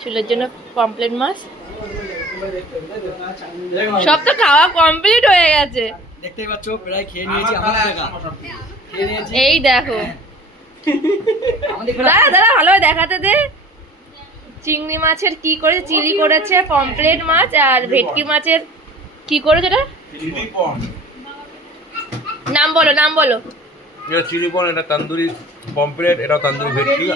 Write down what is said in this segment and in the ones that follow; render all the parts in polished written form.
চুলের জন্য পমফ্রেট মাছ সব তো খাওয়া কমপ্লিট হয়ে গেছে। দেখতেই পাচ্ছ প্রায় খেয়ে নিয়েছি। এই দেখো দাঁড়া দাঁড়া ভালোভাবে দেখাতে দে। চিংড়ি মাছের কি করেছে, চিলি করেছে, পমফ্রেট মাছ আর ভেটকি মাছের কি করেছে এটা নাম বলো, নাম বলো। এটা চিলি পন, এটা তন্দুরি পমফ্রেট, এটা তন্দুরি ভেটকি।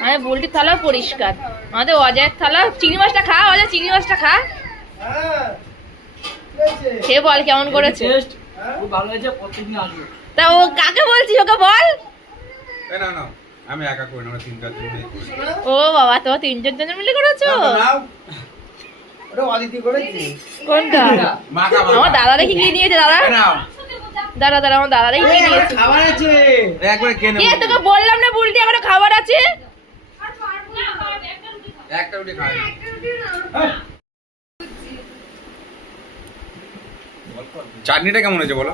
আমাদের বুলটির থালাও পরিষ্কার, আমাদের অজয়ের থালা। চিংড়ি মাছটা খা অজয়, চিংড়ি মাছটা খা, খেয়ে বল কেমন করেছে। খুব ভালো হয়েছে, প্রত্যেকদিন আসবো। তা ও কাকে বলছিস, ওকে বল। না না আমি একা করি না, আমরা 3-4 জন মিলে করি। ও বাবা, তোমার 3-4 জন মিলে করেছো? ওটা অদিতি করেছে। কোনটা? আমার দাদা দেখি কি নিয়েছে। দাদা দাদা দাদা আমার দাদা দেখি কি নিয়েছে। খাবার আছে একবার কেনে কে তোকে বললাম না বুলটি এখনো খাবার আছে। একটা রুটি খাই। চাটনিটা কেমন হয়েছে বলো?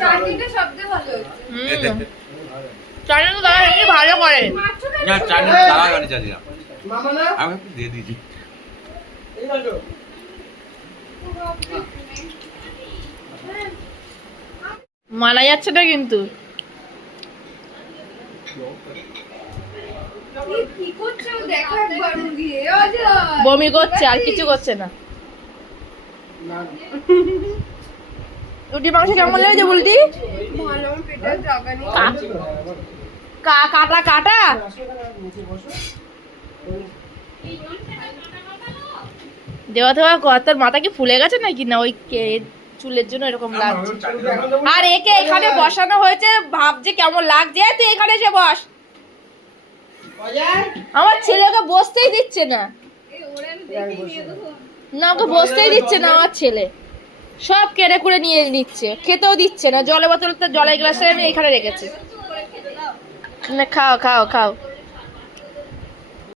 চাটনিটা সবচেয়ে ভালো হচ্ছে। চাটনি তো দাদা এমনি ভালো করে না, চাটনি দাদা বানিয়ে চাচ্ছিলাম, আমি একটু দিয়ে দিয়েছি। মানা যাচ্ছে না কিন্তু। কি করছে ও দেখো একবার গিয়ে অজয়। বমি করছে আর কিছু করছে না। রুটি মাংস কেমন লেগেছে বুলটি? ভালো, আমার পেটের জায়গা নেই। কাটা কাটা। দেওয়া দেওয়া তোর মাথা কি ফুলে গেছে নাকি? না ওই চুলের জন্য এরকম লাগছে। আর একে এখানে বসানো হয়েছে, ভাবছে কেমন লাগছে। তুই এখানে এসে বস। আমার ছেলেকে বসতেই দিচ্ছে না, না ওকে বসতেই দিচ্ছে না। আমার ছেলে সব কেড়ে কুড়ে নিয়ে নিচ্ছে, খেতেও দিচ্ছে না। জলের বোতলটা, জলের গ্লাসটা আমি এখানে রেখেছি। খাও খাও খাও।